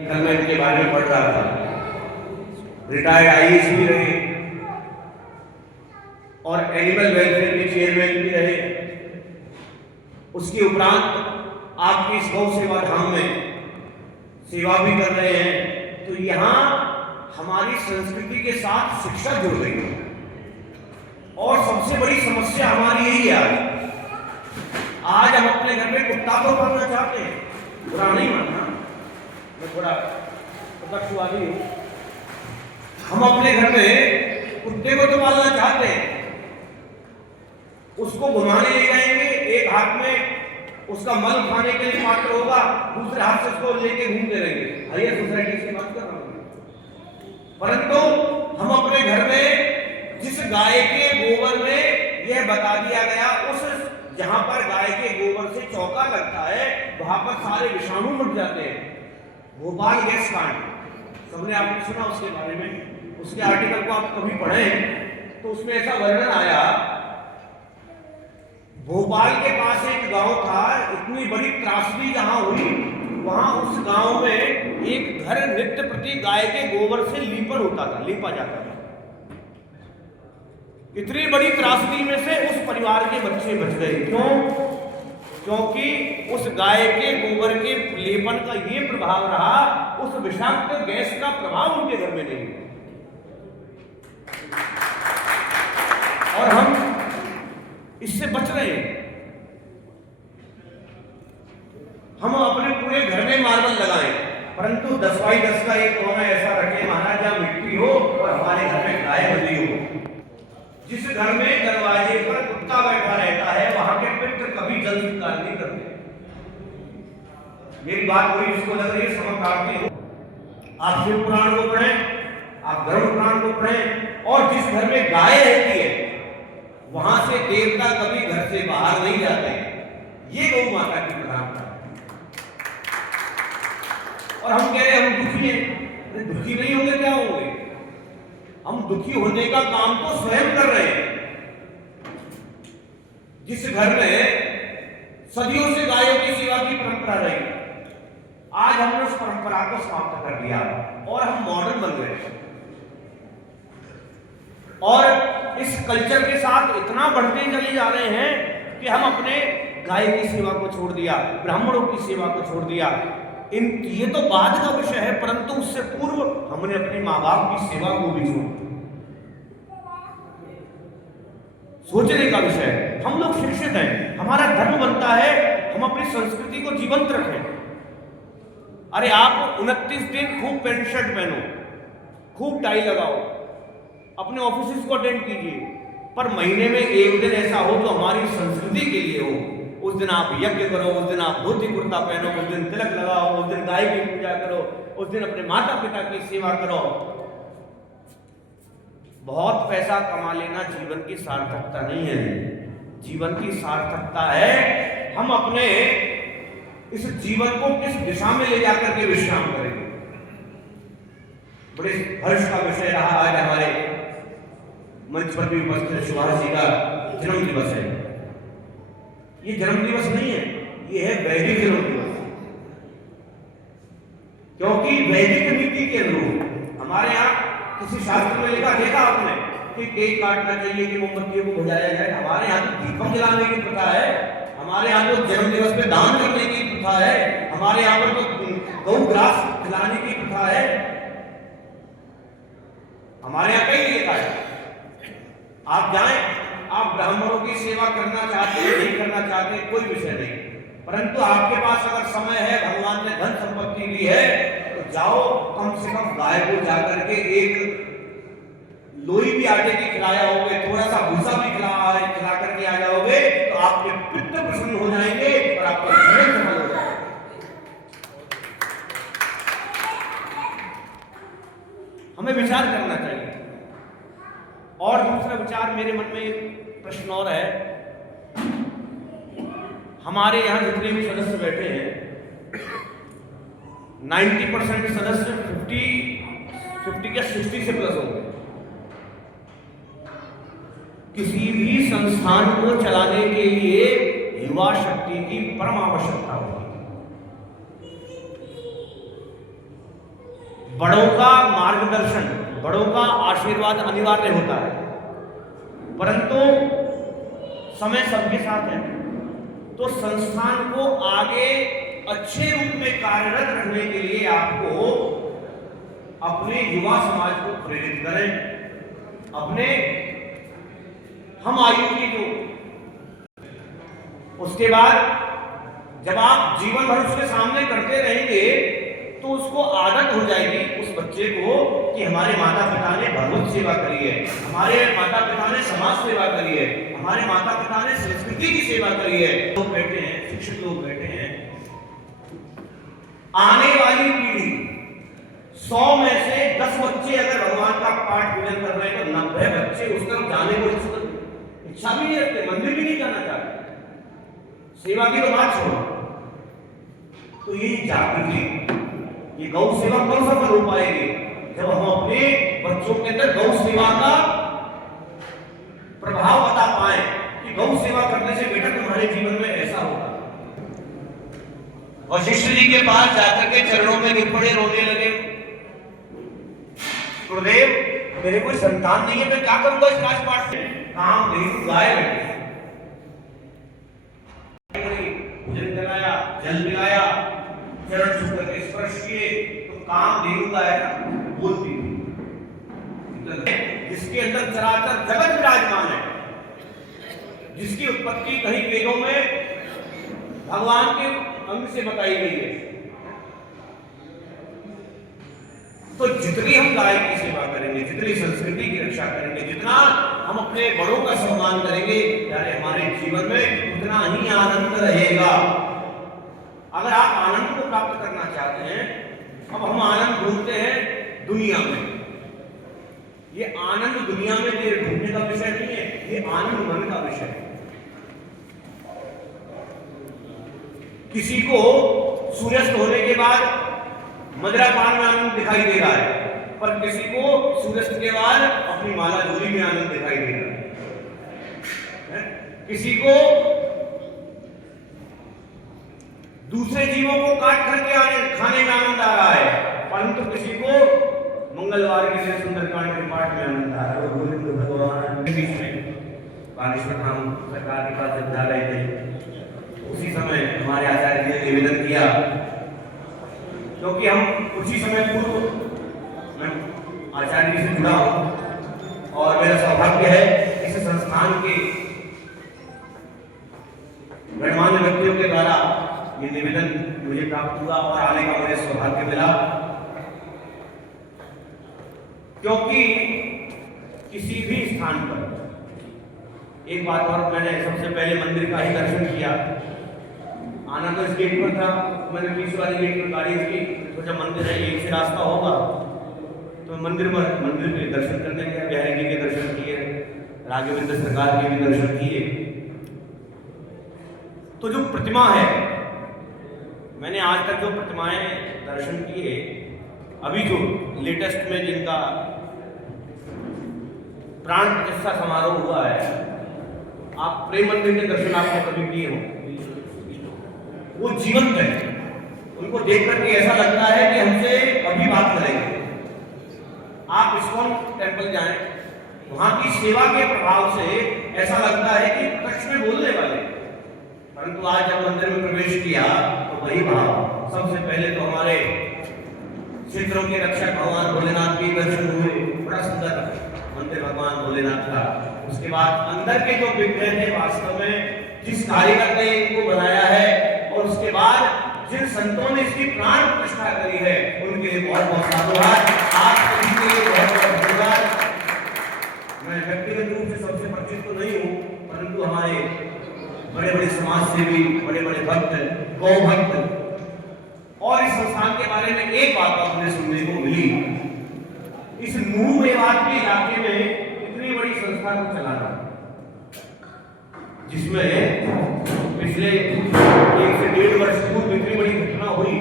कल मैं इनके बारे में पढ़ रहा था। रिटायर्ड आईएएस भी रहे और एनिमल वेलफेयर के चेयरमैन भी रहे। उसके उपरांत आपकी इस गौ सेवा धाम में सेवा भी कर रहे हैं। तो यहाँ हमारी संस्कृति के साथ शिक्षा जुड़ गई है और सबसे बड़ी समस्या हमारी यही है। आज हम अपने घर में कुत्ता को पालना चाहते हैं, बुरा नहीं मानना, मैं थोड़ा पक्षपाती हूँ। हम अपने घर में कुत्ते को तो पालना चाहते हैं, उसको घुमाने ले जाएंगे, एक हाथ में उसका मल खाने के लिए पात्र होगा, दूसरे हाथ से उसको लेके घूमते रहेंगे। आइए सोसाइटी से बात कर रहा हूँ। परंतु हम अपने घर में जिस गाय के गोबर में यह बता दिया गया, उस जहां पर गाय के गोबर से चौका लगता है वहां पर सारे विषाणु मर जाते हैं। भोपाल गैस कांड, सबने आपने सुना उसके बारे में, उसके आर्टिकल को आप कभी पढ़ें तो उसमें ऐसा वर्णन आया। भोपाल के पास एक गांव था, इतनी बड़ी त्रासदी जहां हुई, वहां उस गांव में एक घर नित्य प्रति गाय के गोबर से लीपन होता था, लीपा जाता था। इतनी बड़ी त्रासदी में से उस परिवार के बच्चे बच गए। क्यों? क्योंकि उस गाय के गोबर के लेपन का ये प्रभाव रहा, उस विषाक्त गैस का प्रभाव उनके घर में नहीं। और हम इससे बच रहे हैं। हम अपने पूरे घर में मार्बल लगाएं, परंतु 10 बाई 10 का एक कोना ऐसा रखें महाराज जहां मिट्टी हो और हमारे घर में गाय बंधी हो। जिस घर में दरवाजे पर कुत्ता बैठा रहता है वहां के पितृ कभी जल स्वीकार नहीं करते। मेरी बात पूरी जिसको लग रही है समझ काटते हो। आप शिव पुराण को पढ़ें, आप गरुड़ पुराण को पढ़ें, और जिस घर में गाय रहती है वहां से देवता कभी घर से बाहर नहीं जाते। ये गौ माता की प्रधानता है। और हम कह रहे हैं हम दुखी हैं। दुखी नहीं होंगे क्या होंगे? हम दुखी होने का काम तो स्वयं कर रहे हैं। जिस घर में सदियों से गायों की सेवा की परंपरा रही, आज हमने उस परंपरा को समाप्त कर दिया और हम मॉडर्न बन गए और इस कल्चर के साथ इतना बढ़ते चले जा रहे हैं कि हम अपने गाय की सेवा को छोड़ दिया, ब्राह्मणों की सेवा को छोड़ दिया। ये तो बाद का विषय है, परंतु उससे पूर्व हमने अपने माँ बाप की सेवा को भी छोड़ दिया। सोचने का विषय है। हम लोग शिक्षित हैं, हमारा धर्म बनता है हम अपनी संस्कृति को जीवंत रखें। अरे आप 29 दिन खूब पैंट शर्ट पहनो, खूब टाई लगाओ, अपने ऑफिस को अटेंड कीजिए, पर महीने में एक दिन ऐसा हो जो हमारी संस्कृति के लिए हो। उस दिन आप यज्ञ करो, उस दिन आप धोती कुर्ता पहनो, उस दिन तिलक लगाओ, उस दिन गाय की पूजा करो, उस दिन अपने माता पिता की सेवा करो। बहुत पैसा कमा लेना जीवन की सार्थकता नहीं है। जीवन की सार्थकता है हम अपने इस जीवन को किस दिशा में ले जाकर के विश्राम करेंगे। बड़े हर्ष का विषय रहा आज हमारे मंच पर भी उपस्थित सुभाष जी का जन्म दिवस है। ये जन्म दिवस नहीं है, ये है वैदिक जन्म दिवस। क्योंकि वैदिक नीति के अनुरूप हमारे यहाँ किसी शास्त्र में लिखा देखा आपने कि केक काटना चाहिए, कि मोमबत्तियों को बुझाया जाए। हमारे यहाँ तो दीपक जलाने की प्रथा है, हमारे यहाँ तो जन्म दिवस पे दान करने की प्रथा है, हमारे यहाँ पर तो गौ ग्रास खिलाने की प्रथा है। हमारे यहाँ कहीं लिखा है। आप जाएं, आप ब्राह्मणों की सेवा करना चाहते हैं, नहीं करना चाहते, कोई विषय नहीं, परंतु आपके पास अगर समय है, भगवान ने धन संपत्ति दी है, तो जाओ, कम से कम गाय को जाकर के एक लोई भी आटे की खिलाया होगे, थोड़ा सा भूसा भी खिला करके आ जाओगे, तो आपके पितृ प्रसन्न हो जाएंगे और आपका जीवन सफल हो जाएगा। हमें विचार करना चाहिए। और दूसरा विचार मेरे मन में एक प्रश्न और है। हमारे यहाँ जितने भी सदस्य बैठे हैं 90% सदस्य 50 के 60 से प्लस होंगे। किसी भी संस्थान को चलाने के लिए युवा शक्ति की परम आवश्यकता होगी। बड़ों का मार्गदर्शन, बड़ों का आशीर्वाद अनिवार्य होता है, परंतु समय सबके साथ है। तो संस्थान को आगे अच्छे रूप में कार्यरत रखने के लिए आपको अपने युवा समाज को प्रेरित करें। अपने हम आयु के जो, उसके बाद जब आप जीवन भर उसके सामने करते रहेंगे तो उसको आदत हो जाएगी उस बच्चे को कि हमारे माता पिता ने भगवत सेवा करी है, हमारे माता पिता ने समाज सेवा करी है, हमारे माता पिता ने संस्कृति की सेवा करी है। लोग बैठे हैं, शिक्षित लोग बैठे हैं, आने वाली पीढ़ी 100 में से 10 बच्चे अगर भगवान का पाठ पूजन कर रहे हैं तो 90 बच्चे उस तरफ जाने को इच्छा भी नहीं रखते, मंदिर भी नहीं जाना चाहते, सेवा की तो बात छोड़ो। तो ये जागृति, ये गौ सेवा कब सफल हो पाएगी? जब हम अपने बच्चों के अंदर गौ सेवा का प्रभाव बता पाए कि गौ सेवा करने से बेटा तुम्हारे जीवन में ऐसा होगा। वशिष्ठ जी के पास जाकर के चरणों में गिर पड़े, रोने लगे, गुरुदेव मेरे कोई संतान नहीं है, मैं क्या करूंगा इस राजपाट से? काम नहीं, गाय बैठे, भोजन कराया, जल पिलाया, चरण छू करके स्पर्श किए तो काम देव का है ना, बोलती जिसके अंदर चराचर जगत विराजमान है, जिसकी उत्पत्ति कहीं वेदों में भगवान के अंग से बताई गई है। तो जितनी हम गाय की सेवा करेंगे, जितनी संस्कृति की रक्षा करेंगे, जितना हम अपने बड़ों का सम्मान करेंगे, यानी हमारे जीवन में उतना ही आनंद रहेगा। अगर आप आनंद को प्राप्त करना चाहते हैं, अब हम आनंद ढूंढते हैं दुनिया में। ये आनंद दुनिया में ढूंढने का विषय नहीं है, ये आनंद मन का विषय है। किसी को सूर्यास्त होने के बाद मदिरापान में आनंद दिखाई दे रहा है, पर किसी को सूर्यास्त के बाद अपनी माला झोली में आनंद दिखाई दे रहा है। किसी को दूसरे जीवों को काट करके खाने में आनंद आ रहा है, परंतु किसी को मंगलवार के दिन सुंदरकांड के पाठ में आनंद आ रहा है। गोविंद भगवान के बीच में बागेश्वर धाम सरकार के पास जब जा रहे थे, उसी समय हमारे आचार्य जी ने निवेदन किया, क्योंकि हम उसी समय पूर्व मैं आचार्य जी से जुड़ा हूं और मेरा सौभाग्य है इस संस्थान के गणमान्य व्यक्तियों के द्वारा ये निवेदन मुझे प्राप्त हुआ और आने का मुझे सौभाग्य मिला। क्योंकि किसी भी स्थान पर एक बात और, मैंने सबसे पहले मंदिर का ही दर्शन किया। आना तो इस गेट पर था, मैंने पीछे वाली गेट पर गाड़ी रुकी, सोचा मंदिर है, एक से रास्ता होगा, तो मंदिर के दर्शन करने गया। बिहारी जी के दर्शन किए, राघवेंद्र सरकार के भी दर्शन किए। तो जो प्रतिमा है, मैंने आज तक जो प्रतिमाएं दर्शन किए, अभी जो लेटेस्ट में जिनका प्राण प्रतिष्ठा समारोह हुआ है, आप प्रेम मंदिर के दर्शन आपने कभी किए हो? वो जीवंत है, उनको देख करके ऐसा लगता है कि हमसे अभी बात करेंगे। आप इस्कॉन टेम्पल जाएं, वहां की सेवा के प्रभाव से ऐसा लगता है कि प्रत्यक्ष में बोलने वाले। परंतु आज जब मंदिर में प्रवेश किया तो वही भाव, सबसे पहले तो हमारे क्षेत्रों के रक्षक भगवान भोलेनाथ के दर्शन हुए, बड़ा सुंदर मंदिर भगवान भोलेनाथ का। उसके बाद अंदर के जो विग्रह थे, वास्तव में जिस कारीगर ने इनको बनाया है और उसके बाद जिन संतों ने इसकी प्राण प्रतिष्ठा करी है, उनके लिए बहुत बहुत साधुवाद। आप सभी के लिए बहुत बहुत धन्यवाद। मैं व्यक्तिगत रूप से सबसे परिचित तो नहीं हूँ, परंतु हमारे बड़े बड़े समाज सेवी, बड़े बड़े भक्त, गौ भक्त, और इस संस्थान के बारे में एक बात आपने सुनने को मिली, इस नूह मेवात के इलाके में इतनी बड़ी संस्था को चलाना, जिसमें पिछले 1 से 1.5 वर्ष पूर्व इतनी बड़ी घटना हुई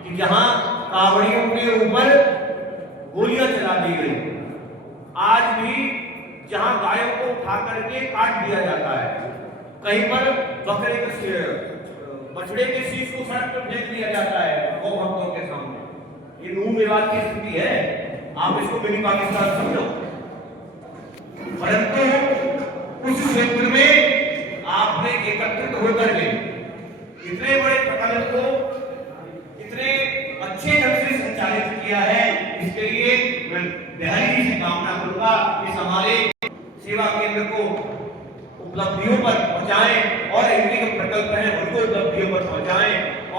कि जहां कावड़ियों के ऊपर गोलियां चला दी गई। आज भी जहां गायों को उठा करके काट दिया जाता है, कहीं पर बछड़े के शीश को सड़क पर फेंक दिया जाता है गौ भक्तों के सामने। ये नूह खून विवाद की स्थिति है, आप इसको मिनी पाकिस्तान समझो, परंतु उस क्षेत्र में आपने एकत्रित होकर के इतने बड़े प्रकल्प को इतने अच्छे ढंग से संचालित किया है, इसके लिए मैं गहराई से कामना करूंगा कि हमारे सेवा केंद्र को उपलब्धियों पर पहुंचाएं और इनके जो प्रकल्प हैं उनको उपलब्धियों पर पहुंचाएं,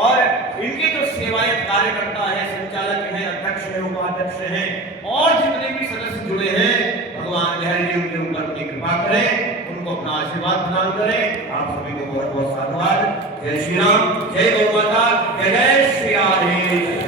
और इनके जो सेवायत कार्यकर्ता है, संचालक हैं, अध्यक्ष हैं, उपाध्यक्ष हैं और जितने भी सदस्य जुड़े हैं, भगवान बिहारी जी उनके ऊपर अपनी कृपा करें, उनको अपना आशीर्वाद प्रदान करें। आप सभी को बहुत बहुत साधुवाद। जय श्री राम, जय गौ माता, जय जय श्री राधे।